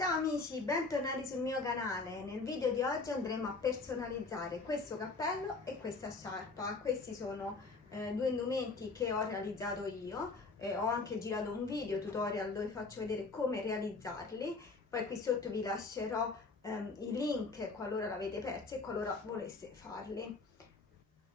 Ciao amici, bentornati sul mio canale. Nel video di oggi andremo a personalizzare questo cappello e questa sciarpa. Questi sono due indumenti che ho realizzato io. Ho anche girato un video tutorial dove faccio vedere come realizzarli. Poi qui sotto vi lascerò i link qualora l'avete persi e qualora voleste farli.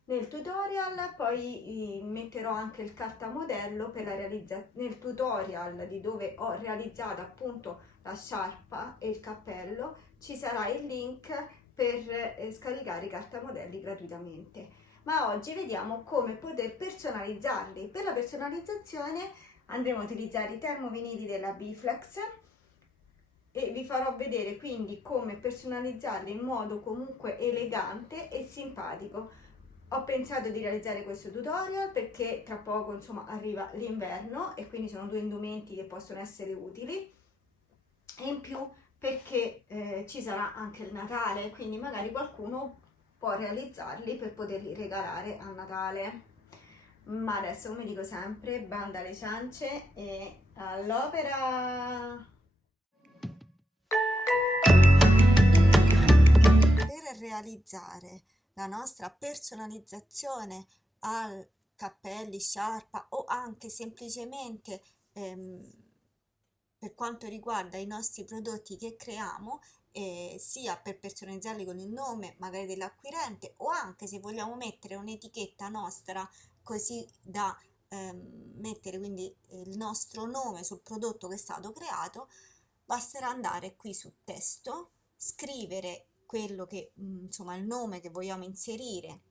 Nel tutorial poi metterò anche il cartamodello per la realizzazione. Nel tutorial di dove ho realizzato appunto la sciarpa e il cappello ci sarà il link per scaricare i cartamodelli gratuitamente. Ma oggi vediamo come poter personalizzarli. Per la personalizzazione andremo a utilizzare i termovinili della Biflex e vi farò vedere quindi come personalizzarli in modo comunque elegante e simpatico. Ho pensato di realizzare questo tutorial perché tra poco insomma arriva l'inverno e quindi sono due indumenti che possono essere utili, e in più perché ci sarà anche il Natale, quindi magari qualcuno può realizzarli per poterli regalare a Natale. Ma adesso, come dico sempre, banda alle ciance e all'opera! Per realizzare la nostra personalizzazione al cappelli, sciarpa o anche semplicemente per quanto riguarda i nostri prodotti che creiamo, sia per personalizzarli con il nome magari dell'acquirente o anche se vogliamo mettere un'etichetta nostra così da mettere quindi il nostro nome sul prodotto che è stato creato, basterà andare qui su testo, scrivere quello che insomma il nome che vogliamo inserire.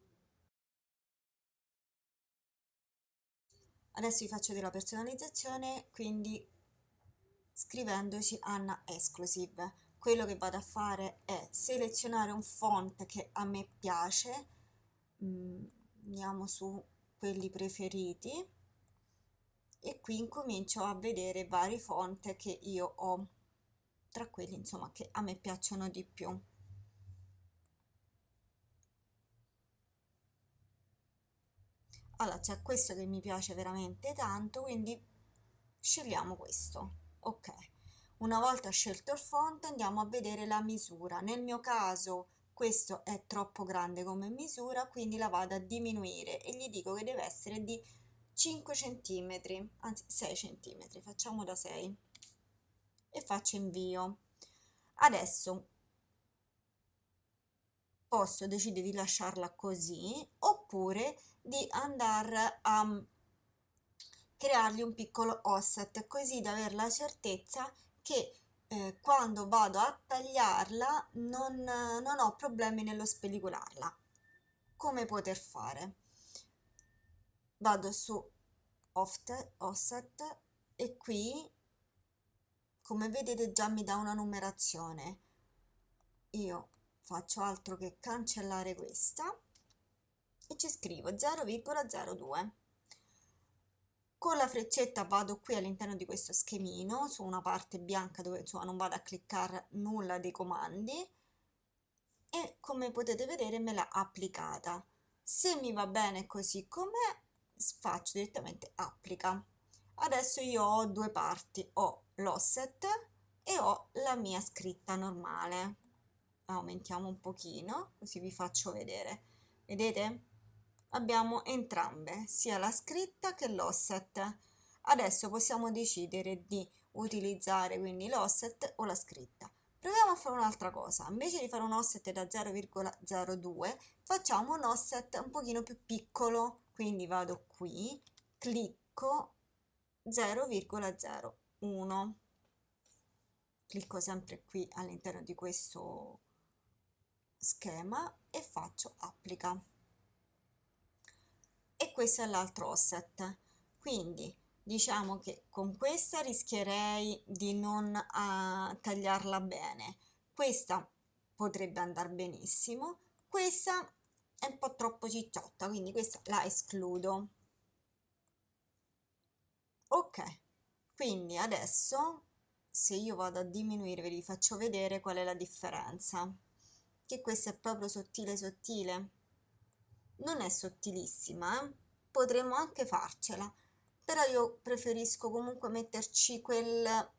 Adesso vi faccio della personalizzazione, quindi scrivendoci Anna Exclusive. Quello che vado a fare è selezionare un font che a me piace, andiamo su quelli preferiti e qui incomincio a vedere vari font che io ho, tra quelli insomma che a me piacciono di più. Allora c'è questo che mi piace veramente tanto, quindi scegliamo questo. Ok, una volta scelto il font andiamo a vedere la misura. Nel mio caso questo è troppo grande come misura, quindi la vado a diminuire e gli dico che deve essere di 5 cm, anzi 6 cm, facciamo da 6 e faccio invio. Adesso posso decidere di lasciarla così oppure di andare a creargli un piccolo offset così da avere la certezza che quando vado a tagliarla non ho problemi nello spellicolarla. Come poter fare? Vado su offset e qui come vedete già mi dà una numerazione. Io faccio altro che cancellare questa e ci scrivo 0,02. Con la freccetta vado qui all'interno di questo schemino su una parte bianca dove insomma non vado a cliccare nulla dei comandi e come potete vedere me l'ha applicata. Se mi va bene così com'è faccio direttamente applica. Adesso io ho due parti, ho l'offset e ho la mia scritta normale. Aumentiamo un pochino così vi faccio vedere. Vedete? Abbiamo entrambe, sia la scritta che l'offset. Adesso possiamo decidere di utilizzare quindi l'offset o la scritta. Proviamo a fare un'altra cosa, invece di fare un offset da 0,02 facciamo un offset un pochino più piccolo, quindi vado qui, clicco 0,01, clicco sempre qui all'interno di questo schema e faccio applica. E questo è l'altro offset, quindi diciamo che con questa rischierei di non tagliarla bene, questa potrebbe andare benissimo, questa è un po' troppo cicciotta, quindi questa la escludo. Ok, quindi adesso se io vado a diminuire vi faccio vedere qual è la differenza, che questa è proprio sottile sottile, non è sottilissima, potremmo anche farcela, però io preferisco comunque metterci quel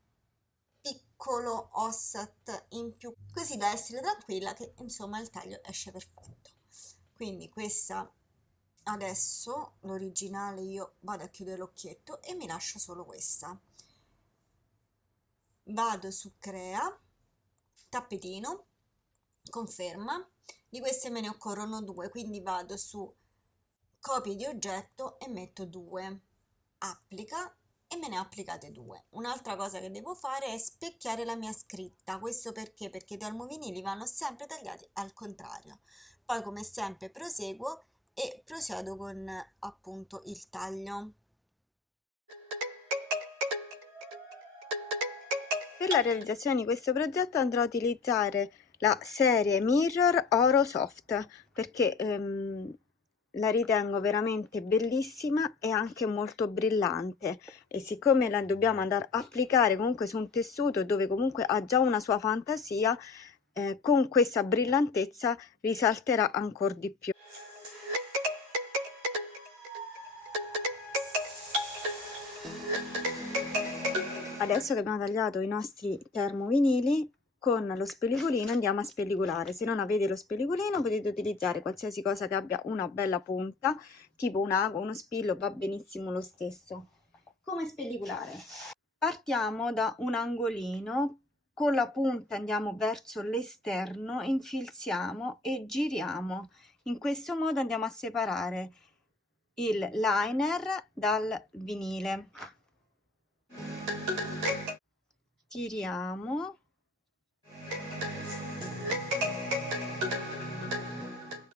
piccolo offset in più, così da essere tranquilla che insomma il taglio esce perfetto. Quindi questa adesso, l'originale, io vado a chiudere l'occhietto e mi lascio solo questa. Vado su crea, tappetino, conferma, di queste me ne occorrono due, quindi vado su copie di oggetto e metto 2, applica e me ne applicate 2. Un'altra cosa che devo fare è specchiare la mia scritta, questo perché? Perché i termovinili vanno sempre tagliati al contrario. Poi come sempre proseguo e procedo con appunto il taglio. Per la realizzazione di questo progetto andrò a utilizzare la serie Mirror Oro Soft perché la ritengo veramente bellissima e anche molto brillante, e siccome la dobbiamo andare a applicare comunque su un tessuto dove comunque ha già una sua fantasia, con questa brillantezza risalterà ancora di più. Adesso che abbiamo tagliato i nostri termovinili, con lo spellicolino andiamo a spellicolare. Se non avete lo spellicolino potete utilizzare qualsiasi cosa che abbia una bella punta, tipo un ago, uno spillo, va benissimo lo stesso. Come spellicolare? Partiamo da un angolino, con la punta andiamo verso l'esterno, infilziamo e giriamo. In questo modo andiamo a separare il liner dal vinile. Tiriamo,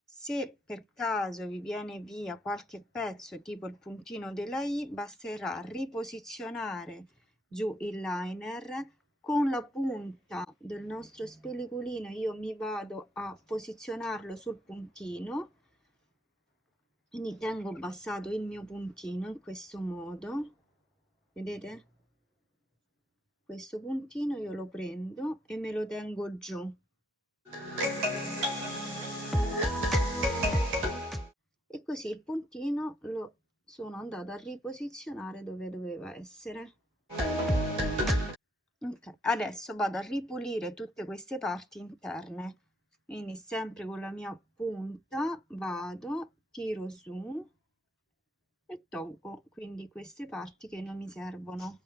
se per caso vi viene via qualche pezzo tipo il puntino della I, basterà riposizionare giù il liner con la punta del nostro spellicolino. Io mi vado a posizionarlo sul puntino, quindi tengo abbassato il mio puntino in questo modo, vedete? Questo puntino io lo prendo e me lo tengo giù. E così il puntino lo sono andata a riposizionare dove doveva essere. Ok, adesso vado a ripulire tutte queste parti interne, quindi sempre con la mia punta vado, tiro su e tolgo quindi queste parti che non mi servono.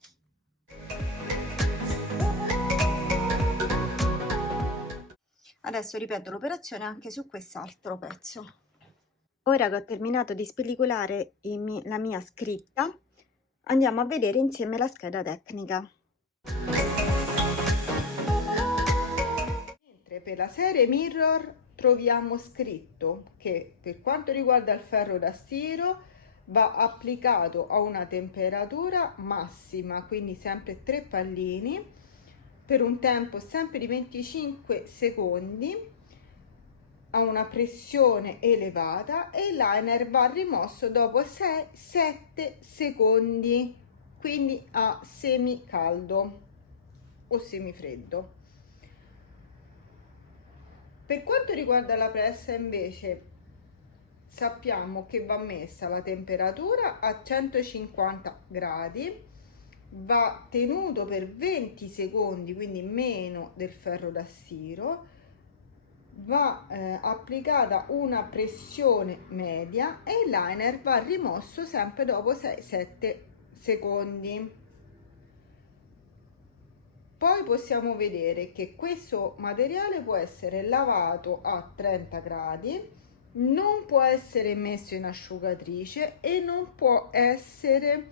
Adesso ripeto l'operazione anche su quest'altro pezzo. Ora che ho terminato di spellicolare la mia scritta, andiamo a vedere insieme la scheda tecnica. Mentre per la serie Mirror troviamo scritto che per quanto riguarda il ferro da stiro va applicato a una temperatura massima, quindi sempre 3 pallini, per un tempo sempre di 25 secondi a una pressione elevata, e il liner va rimosso dopo 6-7 secondi, quindi a semicaldo o semifreddo. Per quanto riguarda la pressa invece sappiamo che va messa la temperatura a 150 gradi, va tenuto per 20 secondi, quindi meno del ferro da stiro, va applicata una pressione media e il liner va rimosso sempre dopo 6-7 secondi. Poi possiamo vedere che questo materiale può essere lavato a 30 gradi, non può essere messo in asciugatrice e non può essere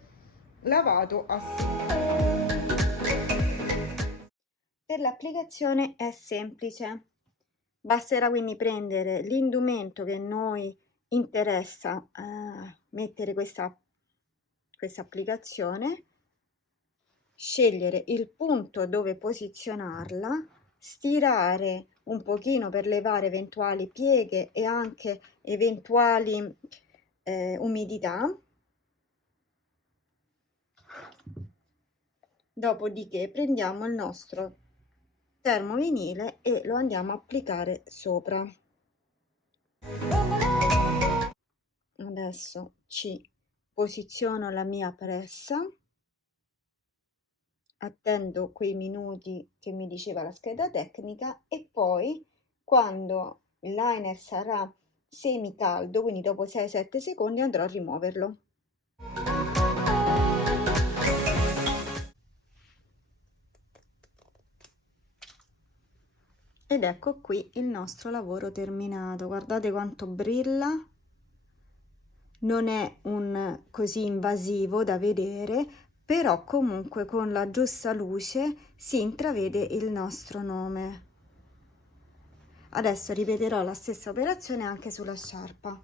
lavato a sale. Per l'applicazione è semplice, basterà quindi prendere l'indumento che noi interessa mettere questa applicazione, scegliere il punto dove posizionarla, stirare un pochino per levare eventuali pieghe e anche eventuali umidità. Dopodiché prendiamo il nostro termovinile e lo andiamo a applicare sopra. Adesso ci posiziono la mia pressa, attendo quei minuti che mi diceva la scheda tecnica e poi quando il liner sarà semi-caldo, quindi dopo 6-7 secondi, andrò a rimuoverlo. Ed ecco qui il nostro lavoro terminato, guardate quanto brilla, non è un così invasivo da vedere, però comunque con la giusta luce si intravede il nostro nome. Adesso ripeterò la stessa operazione anche sulla sciarpa.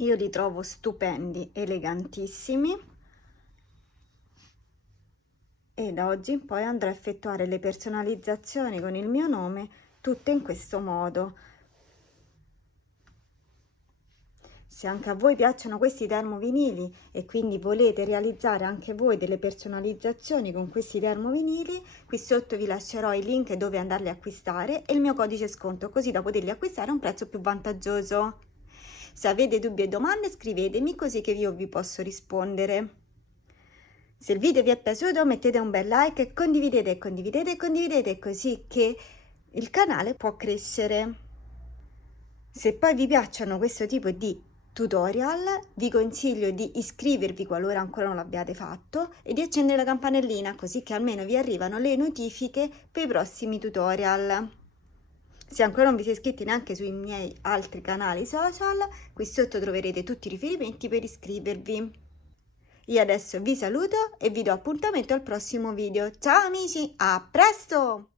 Io li trovo stupendi, elegantissimi e da oggi in poi andrò a effettuare le personalizzazioni con il mio nome tutte in questo modo. Se anche a voi piacciono questi termovinili e quindi volete realizzare anche voi delle personalizzazioni con questi termovinili, qui sotto vi lascerò i link dove andarli a acquistare e il mio codice sconto, così da poterli acquistare a un prezzo più vantaggioso. Se avete dubbi e domande scrivetemi così che io vi posso rispondere. Se il video vi è piaciuto mettete un bel like e condividete, condividete, condividete così che il canale può crescere. Se poi vi piacciono questo tipo di tutorial vi consiglio di iscrivervi qualora ancora non l'abbiate fatto e di accendere la campanellina così che almeno vi arrivano le notifiche per i prossimi tutorial. Se ancora non vi siete iscritti neanche sui miei altri canali social, qui sotto troverete tutti i riferimenti per iscrivervi. Io adesso vi saluto e vi do appuntamento al prossimo video. Ciao amici, a presto!